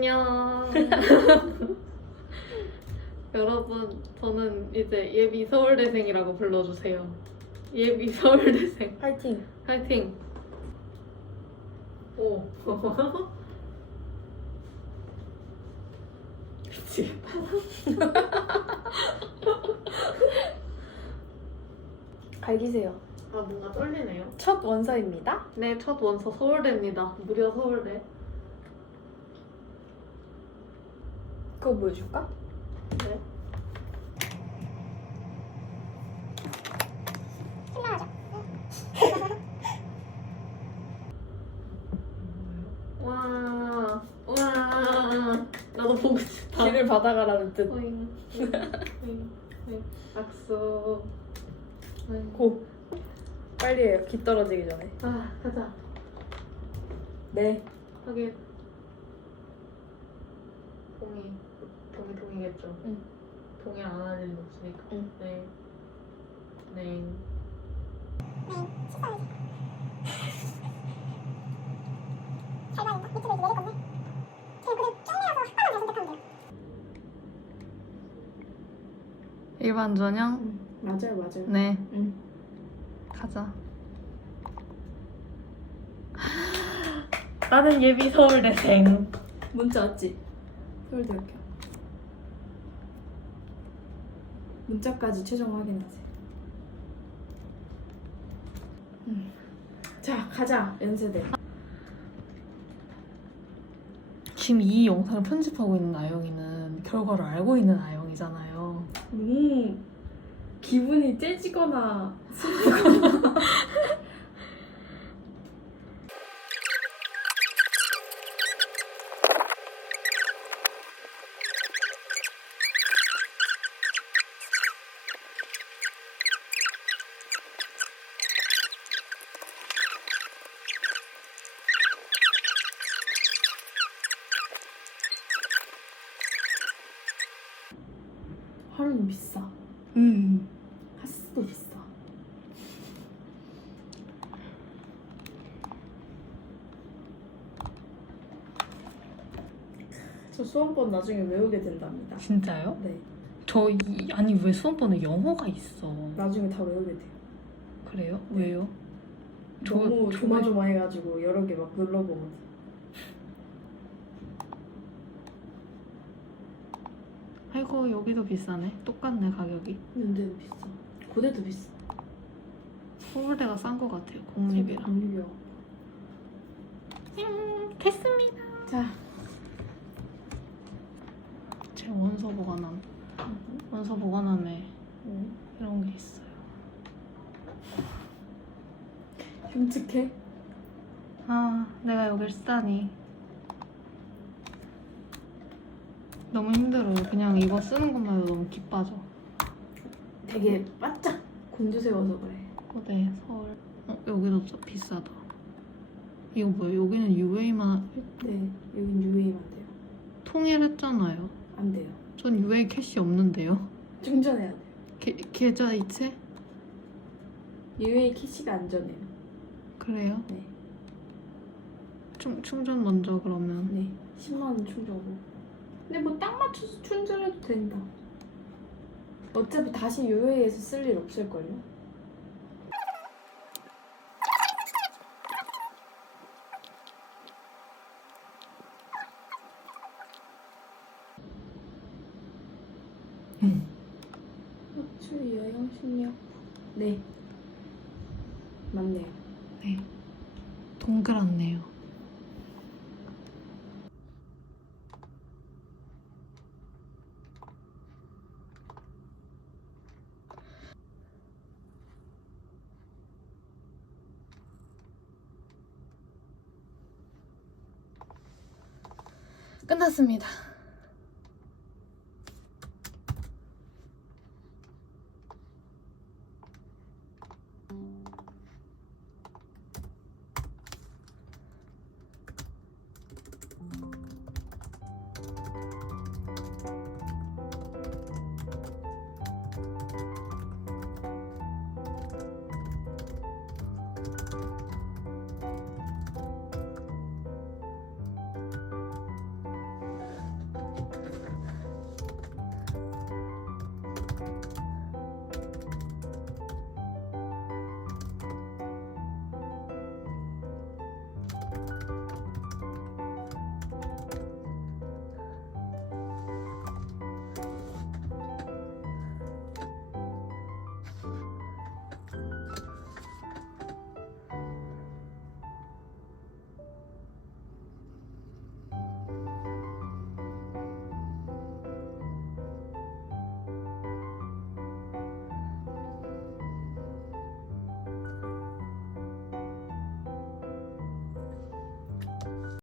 안녕. 여러분, 저는 이제 예비 서울대생이라고 불러주세요. 예비 서울대생. 파이팅. 파이팅. 오. 미치겠다. 갈기세요. 아, 뭔가 떨리네요. 첫 원서입니다. 네, 첫 원서 서울대입니다. 무려 서울대. 그거 보여줄까? 네. 와, 와, 나도 보고 싶다. 길을 받아가라는 뜻. 오잉, 오잉, 오잉, 오잉. 악수. 오잉. 고. 빨리 해요. 기 떨어지기 전에. 아, 가자. 네. 하긴. 동의. 동의, 동의겠죠. 응. 동의 안할 일은 없으니까. 응. 네. 네. 일반 전형? 맞아요, 맞아요. 네. 응. 가자. 나는 예비 서울대생. 문자 왔지? 서울대학교. 문자까지 최종 확인하세요. 음. 자, 가자. 연세대. 지금 이 영상을 편집하고 있는 아영이는 결과를 알고 있는 아영이잖아요. 음. 기분이 째지거나 하루는 비싸. 음. 하스도 비싸. 저 수험번 나중에 외우게 된답니다. 진짜요? 네, 저 이, 아니 왜 수험번에 영어가 있어? 나중에 다 외우게 돼요. 그래요? 네. 왜요? 저- 너무 저- 조마조마해가지고 여러 개 막 눌러보거든. 아 이고 여기도 비싸네. 똑같네 가격이. 근데 비싸. 고대도 비싸. 서울대가 싼 것 같아요. 공립이랑. 공립이야. 음, 됐습니다. 자, 제 원서 보관함. 원서 보관함에 응. 이런 게 있어요. 흉측해? 아, 내가 여길 쓰다니. 너무 힘들어요. 그냥 이거 쓰는 것만 해도 너무 기빠져. 되게 바짝 곤두세워서 그래. 고대, 서울. 어, 여기도 좀 비싸다. 이거 뭐야? 여기는 UA만 네, 여긴 UA만 돼요. 통일했잖아요. 안 돼요. 전 UA 캐시 없는데요. 충전해야 돼요. 계, 계좌 이체? UA 키시가 안전해요. 그래요? 네. 충, 충전 먼저 그러면. 네, 10만 원 충전고. 근데 뭐 딱 맞춰서 충전해도 된다. 어차피 다시 UA에서 쓸 일 없을걸요? 호출 여행 심리학 네 맞네요 네. 동그랗네요. 끝났습니다.